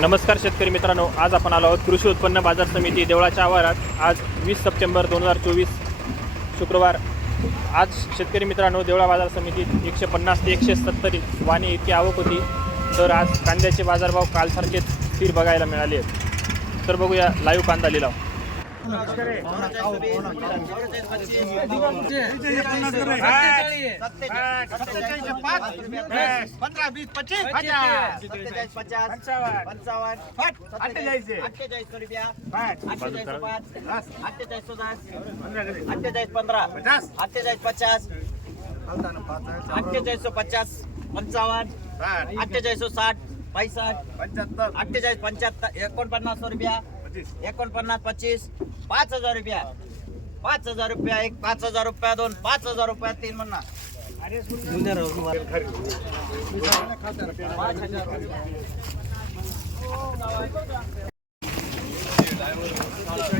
नमस्कार शेतकरी मित्रांनो आज आपण आलो आहोत कृषी उत्पन्न बाजार समिती देवळाच्या आवारात आज वीस सप्टेंबर दोन हजार चोवीस शुक्रवार. आज शेतकरी मित्रांनो देवळा बाजार समितीत एकशे पन्नास ते एकशे सत्तर वाणी इतकी आवक होती. तर आज कांद्याचे बाजारभाव कालसारखेच स्थिर बघायला मिळाले आहेत. तर बघूया लाईव्ह कांदा लिलाव. पंधरा वीस पच्चीस सत्तेचाळीस पचास पंचावन्न अठ्ठेचाळीस अठ्ठेचाळीस रुपया अठ्ठेचाळीस पाच अठ्ठेचाळीस दस अठ्ठेचाळीस पंधरा अठ्ठेचाळीस पचास अठ्ठेचाळीस पचास पंचावन्न अठ्ठेचाळीस साठ पैसष्ट अठ्ठेचाळीस पंच्याहत्तर एकोणपन्नास रुपया एकोणपन्नास पच्चीस. पाच हजार रुपया. पाच हजार रुपया एक पाच हजार रुपया दोन पाच हजार रुपया तीन म्हणणार.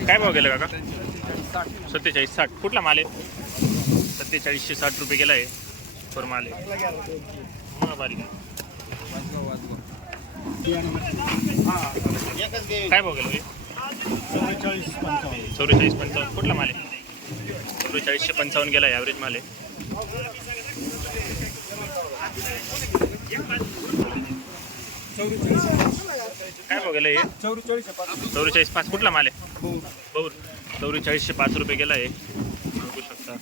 काय भाव गेलं काका? सत्तेचाळीस साठ. कुठला माल आहे? सत्तेचाळीसशे साठ रुपये गेला आहे पर माल आहे. हा, बारीक आहे. काय भाव गेलो? चौवेचाळीस पंचावन्न. कुठला माल आहे? चौवेचाळीसशे पंचावन्न गेला ॲव्हरेज माल आहे. काय बघायला हे? चौवेचाळीस पाच. कुठला माल आहे? बौर चौवेचाळीसशे पाच रुपये गेला आहे. बघू शकता.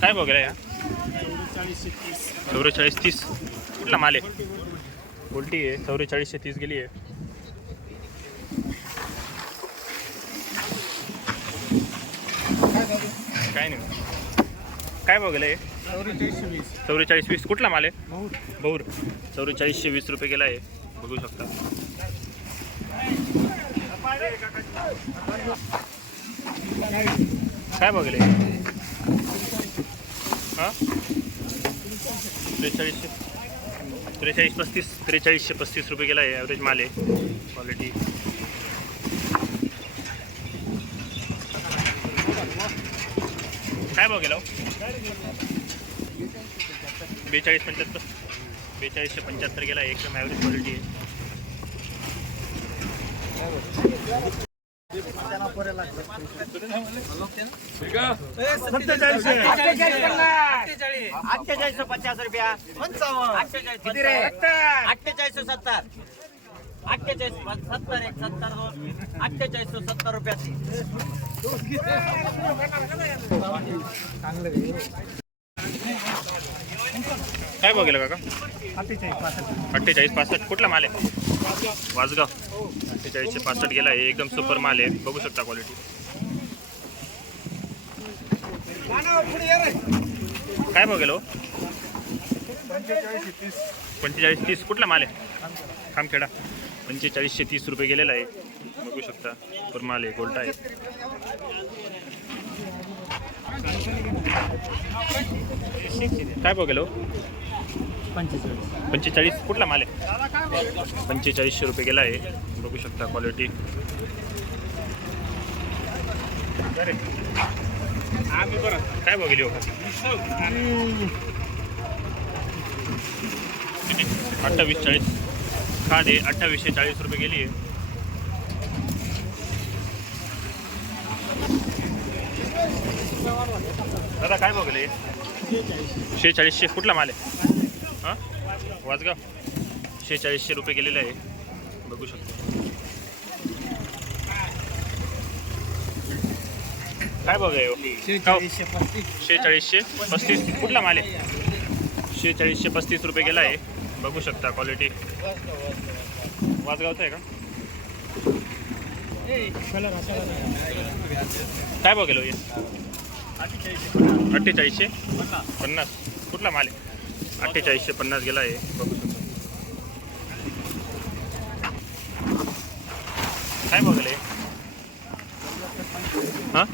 काय बघायला या? चौवेचाळीस तीस. कुठला माल आहे? उलटी आहे चौवेचाळीसशे तीस गेली आहे. काय नाही. काय भाव गेला चौवेचाळीस वीस. कुठला माल आहे? बौर चौवेचाळीसशे वीस रुपये गेला आहे. बघू शकता. काय बघले हां? त्रेचाळीसशे त्रेचाळीस पस्तीस त्रेचाळीसशे पस्तीस रुपये गेला आहे ॲव्हरेज माल आहे. क्वालिटी काय भाव गेला हो? बेचाळीस पंच्याहत्तर. बेचाळीसशे पंच्याहत्तर गेला आहे एकदम ॲव्हरेज क्वालिटी आहे. अठ्ठेचाळीस पचास रुपया पंचावन्न अठ्ठेचाळीस अठ्ठेचाळीस सत्तर अठ्ठेचाळीस सत्तर एक सत्तर दोन अठ्ठेचाळीस सत्तर रुपया काय भाव काका अठ्ठेचाळीस पासष्ट कुठला माल आहे वाजगाव अठ्ठेचाळीसशे पासष्ट गेला. आहे एकदम सुपर माल आहे. बघू शकता क्वालिटी काय भाव गेलो? पंचेचाळीस तीस. कुठला माल आहे? खामखेडा. पंचेचाळीसशे तीस रुपये गेलेला आहे. बघू शकता. सुपर माल आहे. गोल्टा आहे? काय भाव गेलो? पंचेचाळीस. कुठला माल आहे? पंचेचाळीसशे रुपये गेला आहे. बघू शकता क्वालिटी काय बघली हो? अठ्ठावीस चाळीस का दे अठ्ठावीसशे चाळीस रुपये गेली आहे. दादा काय बघले शेहेचाळीसशे. कुठला माल आहे? हां? वाजगाव शेहेचाळीसशे रुपये गेलेले आहे. बघू शकतो. काय बघाय शेहेचाळीसशे पस्तीस. कुठला माल आहे? शेहेचाळीसशे पस्तीस रुपये गेला आहे. बघू शकता क्वालिटी वाजगावचा आहे का? काय बघेलो हे? अठ्ठेचाळीसशे. पन्नास. कुठला माल आहे? अठ्ठेचाळीसशे पन्नास गेला आहे. बघू शकतो. काय बघले हां?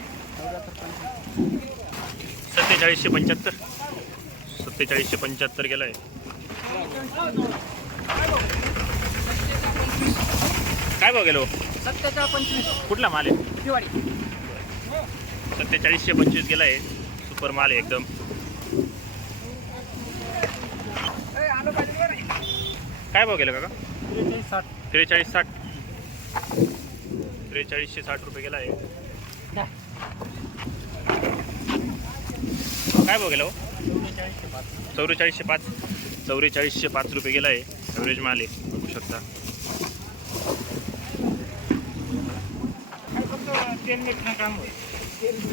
सत्तेचाळीसशे पंच्याहत्तर. सत्तेचाळीसशे पंच्याहत्तर गेला आहे. काय बघेलो पंचवीस. कुठला माल आहे? सत्तेचाळीसशे पंचवीस गेला आहे. सुपर माल आहे एकदम. काय भाव गेलं काका? साठ. त्रेचाळीस साठ. त्रेचाळीसशे साठ रुपये गेला आहे. काय भाव गेला हो? चौवेचाळीसशे पाच. चौवेचाळीसशे पाच. रुपये गेला आहे. ॲव्हरेज माल आहे. बघू शकता.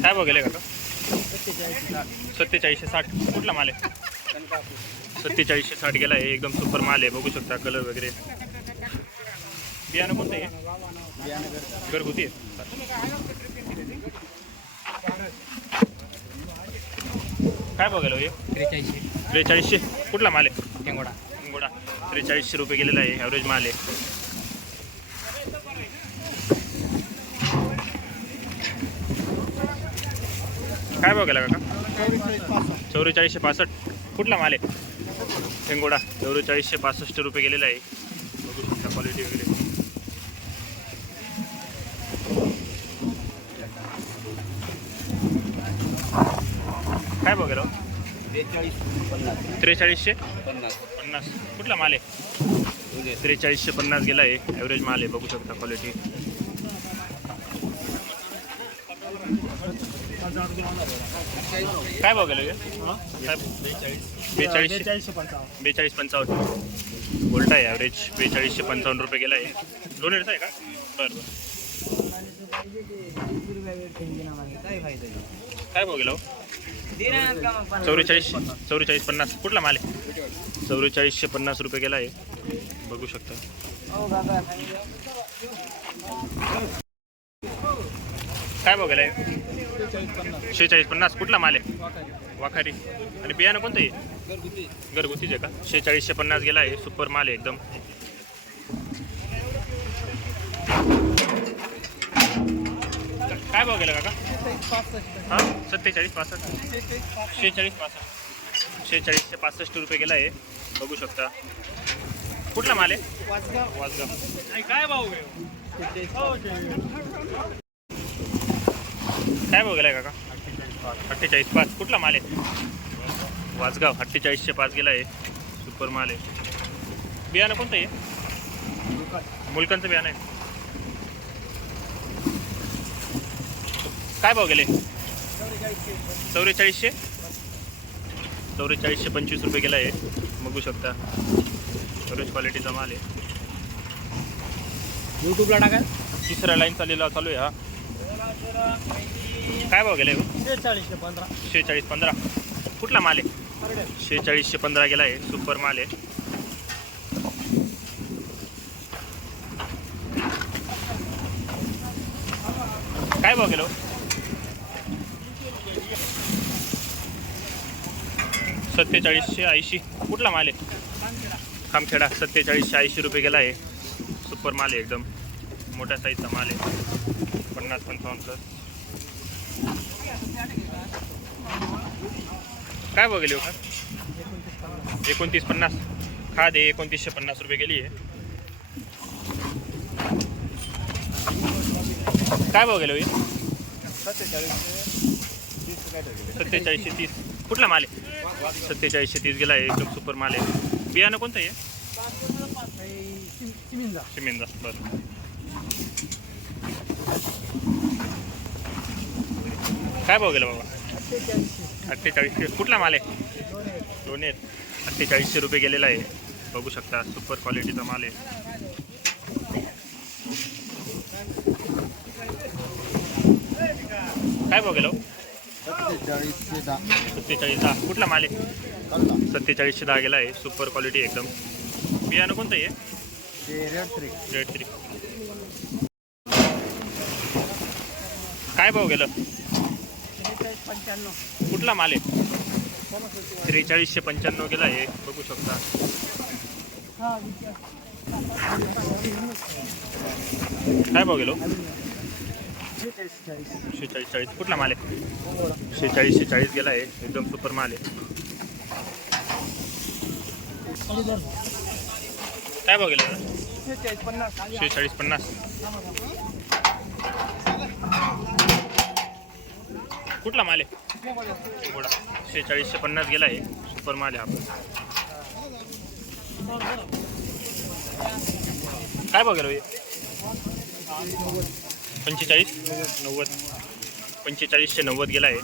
काय भाव गेले काका? सत्तेचाळीसशे साठ. कुठला माल आहे? सत्तेचाळीसशे साठ गेला आहे. एकदम सुपर माल आहे. बघू शकता कलर वगैरे. बियाणं कोणतं? आहे घरगुती? काय बघायला हे त्रेचाळीसशे. त्रेचाळीसशे? कुठला माल आहे? टेंगोडा गोडा त्रेचाळीसशे रुपये गेलेला आहे. ॲव्हरेज माल आहे. काय बघायला काका? चौवेचाळीसशे पासष्ट. कुठला माल आहे? शेंगोडा चौवेचाळीसशे पासष्ट रुपये गेलेला आहे. बघू शकता क्वालिटी वगैरे. काय बघायला हो? त्रेचाळीसशे? पन्नास. पन्नास कुठला माल आहे? त्रेचाळीसशे पन्नास गेला आहे ॲव्हरेज माल आहे. बघू शकता क्वालिटी काय भाव काय बेचाळीस बेचाळीसशे पंचावन्न बेचाळीस पंचावन्न. गोल्ट आहे ॲव्हरेज बेचाळीसशे पंचावन्न रुपये गेला आहे. लोन येत आहे का? बरं बरं. काय भाव गेलो हो? चौवेचाळीस चौवेचाळीस पन्नास. कुठला माल आहे? चौवेचाळीसशे पन्नास रुपये गेला आहे. बघू शकता. काय बघायला शेहेचाळीस पन्नास. कुठला माल आहे? वाखारी. आणि बियाणं कोणतं आहे? घरगुतीच का? शेहेचाळीसशे पन्नास गेला आहे. सुपर माल आहे एकदम. काय भाव गेला काका? हां? सत्तेचाळीस पासष्ट. शेहेचाळीस पासष्ट. शेहेचाळीसशे पासष्ट रुपये गेला आहे. बघू शकता. कुठला माल आहे? वाजगाव काय भाऊ काय भाव गेलाय काका. अठ्ठेचाळीस पाच. कुठला माल आहे? वाजगाव अठ्ठेचाळीसशे पाच गेला आहे. सुपर माल आहे. बियाणं कोणतं आहे? मुलकांचं बियाणं आहे. काय भाव गेले? चौवेचाळीसशे? चौवेचाळीसशे पंचवीस रुपये गेला आहे. बघू शकता. एवरेज क्वालिटीचा माल आहे. युट्यूबला टाका तिसऱ्या लाईन चाललेला चालू आहे हा. काय भाव गेले बेचाळीसशे पंधरा. शेहेचाळीस पंधरा. कुठला माल आहे? शेहेचाळीसशे पंधरा गेला आहे सुपर माल आहे. काय भाव गेलो सत्तेचाळीसशे ऐंशी. कुठला माल आहे? खामखेडा. सत्तेचाळीसशे ऐंशी रुपये गेला आहे सुपर माल आहे एकदम. मोठ्या साईजचा माल आहे. पन्नास पंचावन्न काय बघेल का एकोणतीस पन्नास. खाद आहे एकोणतीसशे पन्नास रुपये गेली आहे. काय बघेल सत्तेचाळीसशे तीस. कुठला माल आहे? सत्तेचाळीसशे तीस गेला आहे एकदम सुपर माल आहे. बियाणं कोणतं आहे सिमिंजा. सिमेंदा बरं. काय भाव गेला बाबा? अठ्ठेचाळीसशे. कुठला माल आहे? लोणेर अठ्ठेचाळीसशे रुपये गेलेला आहे. बघू शकता सुपर क्वालिटीचा माल आहे. काय भाव गेलो सत्तेचाळीसशे दहा. सत्तेचाळीस दहा. कुठला माल आहे? सत्तेचाळीसशे दहा गेला आहे. सुपर क्वालिटी एकदम. बियाणं कोणतं आहे? रेड थ्री रेड थ्री काय भाव गेलं? त्रेचाळीस पंच्याण्णव. कुठला माल आहे? त्रेचाळीसशे पंच्याण्णव गेला आहे. बघू शकता. काय भाव गेलो? शेहेचाळीस चाळीस. कुठला माल आहे? शेचाळीस शेचाळीस गेला आहे. एकदम सुपर माल आहे. काय भाव गेलं? शेहेचाळीस पन्नास. शेचाळीस पन्नास. कुठला माल आहे? घोडा शेहेचाळीसशे पन्नास गेला आहे. सुपर माल आहे आपण काय भाव गेलो हो पंचेचाळीस? नव्वद. पंचेचाळीसशे नव्वद गेला आहे.